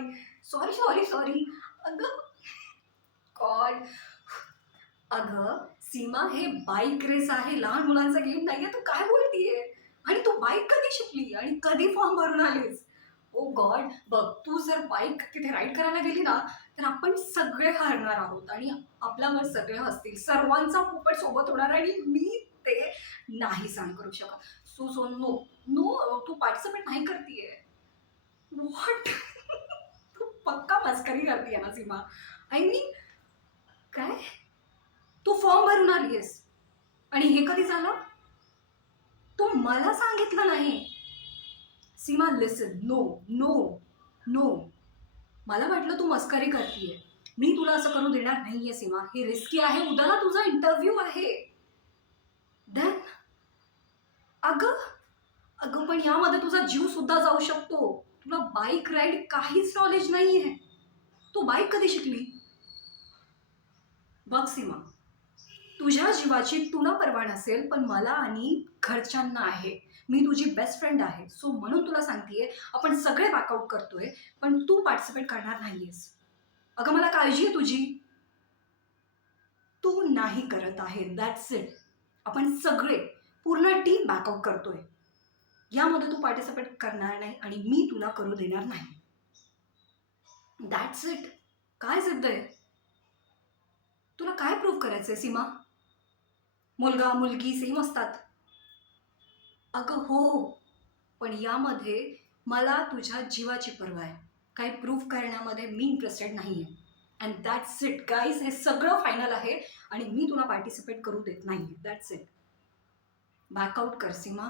Sorry sorry sorry sorry. अगं God. अगं सीमा, हे बाईक रेस आहे, लहान मुलांचा गेम नाहीये. तू काय बोलतीये? आणि तू बाईक कधी शिकली आणि कधी फॉर्म भरून आलीस? ओ गॉड. बघ, तू जर बाईक तिथे राईड करायला गेली ना, तर आपण सगळे हरणार आहोत आणि आपल्यावर सगळे हसतील. सर्वांचा पोपट सोबत होणार आणि मी ते नाही सहन करू शकत. So no. नो, तू पार्टिसिपेट नाही करतीये. व्हॉट? तू पक्का मस्करी करतीये ना सीमा? आय मीन, काय? तू फॉर्म भरून आलीयस आणि हे कधी झालं? तू मला सांगितलं नाही. Seema listen. No, no, no. मला वाटलं तू मस्करी करतीये. मी तुला असं करू देणार नाहीये सीमा. हे रिस्की आहे. उद्याला तुझा इंटरव्ह्यू आहे. देन अगं, अगं पण यामध्ये तुझा जीव सुद्धा जाऊ शकतो. तुला बाईक राईड काहीच नॉलेज नाहीये. तू बाईक कधी शिकली? बघ सीमा, तुझ्या जीवाची तुला पर्वा नसेल, पण मला आणि घरच्यांना आहे. मी तुझी बेस्ट फ्रेंड आहे. सो म्हणून तुला सांगतेय, आपण सगळे वर्कआउट करतोय, पण तू पार्टिसिपेट करणार नाहीयेस. अगं मला काळजी आहे तुझी. तू नाही करत आहे. That's it. आपण सगळे पूर्ण टीम बॅकआउट करतोय. यामध्ये तू पार्टिसिपेट करणार नाही आणि मी तुला करू देणार नाही. That's it. काय जिद्द आहे? तुला काय प्रूव्ह करायचंय सीमा? मुलगा मुलगी सेम असतात. अगं हो, पण यामध्ये मला तुझ्या जीवाची पर्वा आहे. काही प्रूव्ह करण्यामध्ये मी इंटरेस्टेड नाहीये. And that's it guys. हे सगळं फायनल आहे आणि मी तुला पार्टिसिपेट करू देत नाहीये. That's it. बॅकआउट कर सीमा.